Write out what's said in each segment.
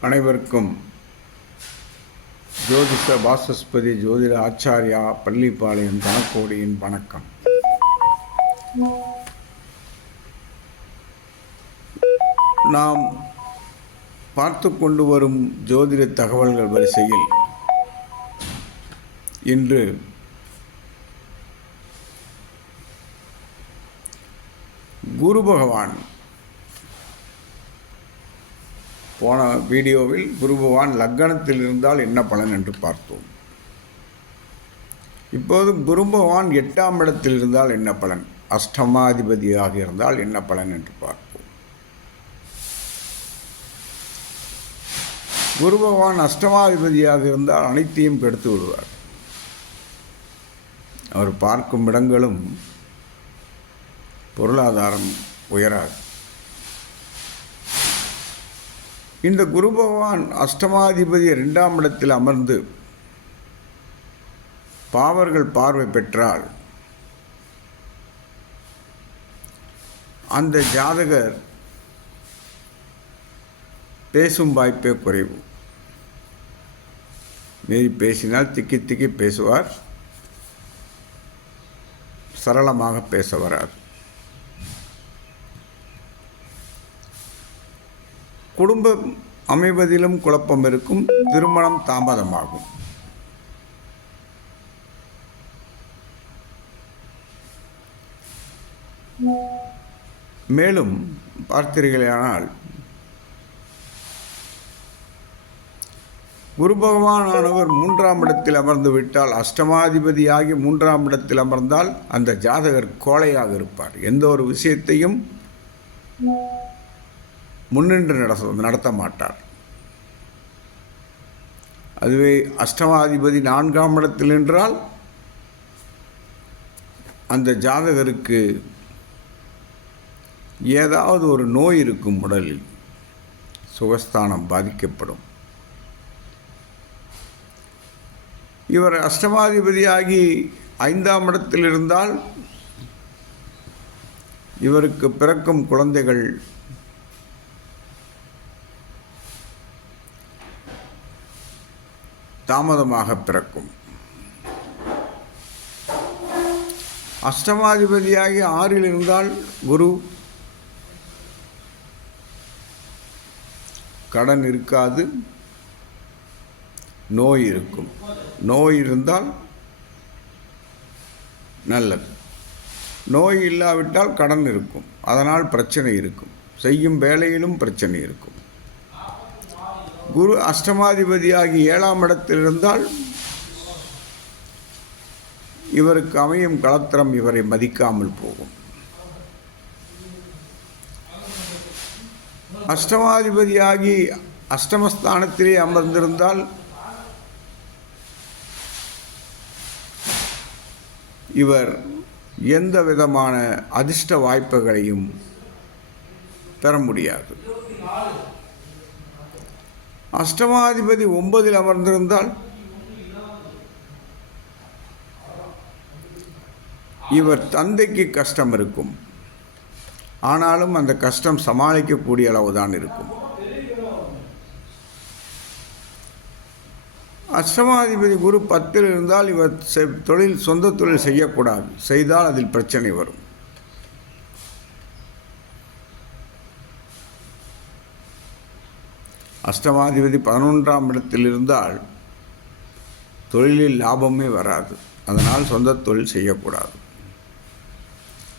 அனைவருக்கும் ஜோதிஷ வாசஸ்பதி ஜோதிட ஆச்சாரியா பள்ளிப்பாளையம் தனக்கோடியின் வணக்கம். நாம் பார்த்து கொண்டு வரும் ஜோதிட தகவல்கள் வரிசையில் இன்று குரு பகவான் போன வீடியோவில் குருபவான் லக்கணத்தில் இருந்தால் என்ன பலன் என்று பார்த்தோம். இப்போது குருபகவான் எட்டாம் இடத்தில் இருந்தால் என்ன பலன்? அஷ்டமாதிபதியாக இருந்தால் என்ன பலன் என்று பார்ப்போம். குருபவான் அஷ்டமாதிபதியாக இருந்தால் அனைத்தையும் கெடுத்து விடுவார். அவர் பார்க்கும் இடங்களும் பொருளாதாரம் உயராது. இந்த குரு பகவான் அஷ்டமாதிபதி ரெண்டாம் இடத்தில் அமர்ந்து பாவர்கள் பார்வை பெற்றால் அந்த ஜாதகர் பேசும் வாய்ப்பே குறைவு. மீறி பேசினால் திக்கி திக்கி பேசுவார் சரளமாக பேச வராது குடும்பம் அமைவதிலும் குழப்பம் இருக்கும் திருமணம் தாமதமாகும். மேலும் பார்த்தீர்களானால் குரு பகவானானவர் மூன்றாம் இடத்தில் அமர்ந்து விட்டால் அஷ்டமாதிபதியாகி மூன்றாம் இடத்தில் அமர்ந்தால் அந்த ஜாதகர் கோழையாக இருப்பார். எந்த ஒரு விஷயத்தையும் முன்னின்று நட நடத்த மாட்டார் அதுவே அஷ்டமாதிபதி நான்காம் இடத்தில் என்றால் அந்த ஜாதகருக்கு ஏதாவது ஒரு நோய் இருக்கும் உடலில் சுகஸ்தானம் பாதிக்கப்படும். இவர் அஷ்டமாதிபதியாகி ஐந்தாம் இடத்தில் இருந்தால் இவருக்கு பிறக்கும் குழந்தைகள் தாமதமாக பிறக்கும். அஷ்டமாதிபதியாகி ஆறில் இருந்தால் குரு கடன் இருக்காது நோய் இருக்கும். நோய் இருந்தால் நல்லது. நோய் இல்லாவிட்டால் கடன் இருக்கும். அதனால் பிரச்சனை இருக்கும். செய்யும் வேலையிலும் பிரச்சனை இருக்கும். குரு அஷ்டமாதிபதியாகி ஏழாம் இடத்தில் இருந்தால் இவருக்கு அமையும் களத்திரம் இவரை மதிக்காமல் போகும். அஷ்டமாதிபதியாகி அஷ்டமஸ்தானத்திலே அமர்ந்திருந்தால் இவர் எந்த விதமான அதிர்ஷ்ட வாய்ப்புகளையும் பெற முடியாது. அஷ்டமாதிபதி ஒன்பதில் அமர்ந்திருந்தால் இவர் தந்தைக்கு கஷ்டம் இருக்கும். ஆனாலும் அந்த கஷ்டம் சமாளிக்கக்கூடிய அளவுதான் இருக்கும். அஷ்டமாதிபதி குரு பத்தில் இருந்தால் இவர் தொழில் சொந்த தொழில் செய்யக்கூடாது. செய்தால் அதில் பிரச்சனை வரும். அஷ்டமாதிபதி பதினொன்றாம் இடத்தில் இருந்தால் தொழிலில் லாபமே வராது. அதனால் சொந்த தொழில் செய்யக்கூடாது.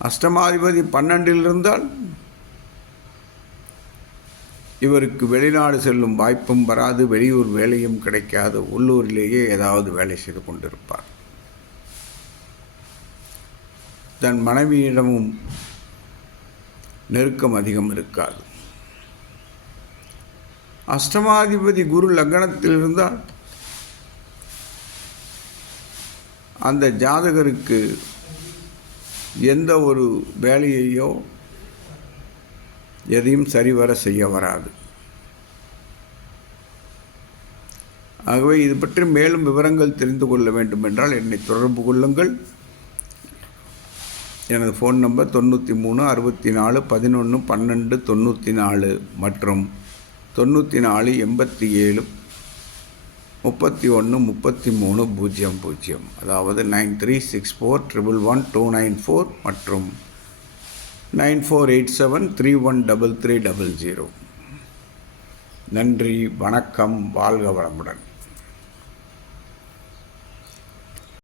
அஷ்டமாதிபதி பன்னெண்டில் இருந்தால் இவருக்கு வெளிநாடு செல்லும் வாய்ப்பும் வராது வெளியூர் வேலையும் கிடைக்காது உள்ளூரிலேயே ஏதாவது வேலை செய்து கொண்டிருப்பார். தன் மனைவியிடமும் நெருக்கம் அதிகம் இருக்காது. அஷ்டமாதிபதி குரு லக்னத்தில் இருந்தால் அந்த ஜாதகருக்கு எந்த ஒரு வேலையையோ எதையும் சரிவர செய்ய வராது. ஆகவே இது பற்றி மேலும் விவரங்கள் தெரிந்து கொள்ள வேண்டும் என்றால் என்னை தொடர்பு கொள்ளுங்கள். எனது ஃபோன் நம்பர் தொண்ணூற்றி மூணு அறுபத்தி நாலு பதினொன்று பன்னெண்டு தொண்ணூற்றி நாலு மற்றும் தொண்ணூற்றி நாலு எண்பத்தி ஏழு முப்பத்தி ஒன்று முப்பத்தி மூணு பூஜ்ஜியம் பூஜ்ஜியம். அதாவது nine three six four triple one two nine four மற்றும் nine four eight seven three one double three double zero. நன்றி வணக்கம் வாழ்க வளமுடன்.